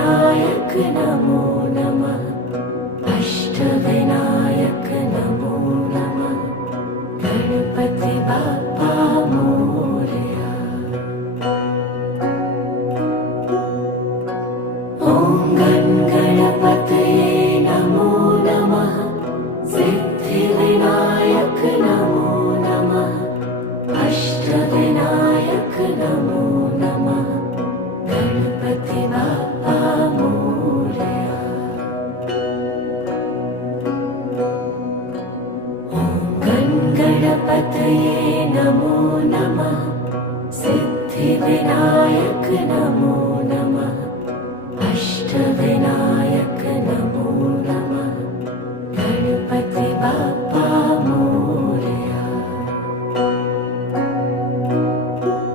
सिद्धिविनायक नमो नमः। अष्टविनायक नमो नमः। गणपति बाप्पा मोरया। ॐ गणपतये नमो नमः। सिद्धिविनायक नमो नमः। अष्टविनायक नमो नमः। गणपति बाप्पा मोरया। ॐ गणपतये नमो नमः। सिद्धिविनायक नमो नमः। अष्टविनायक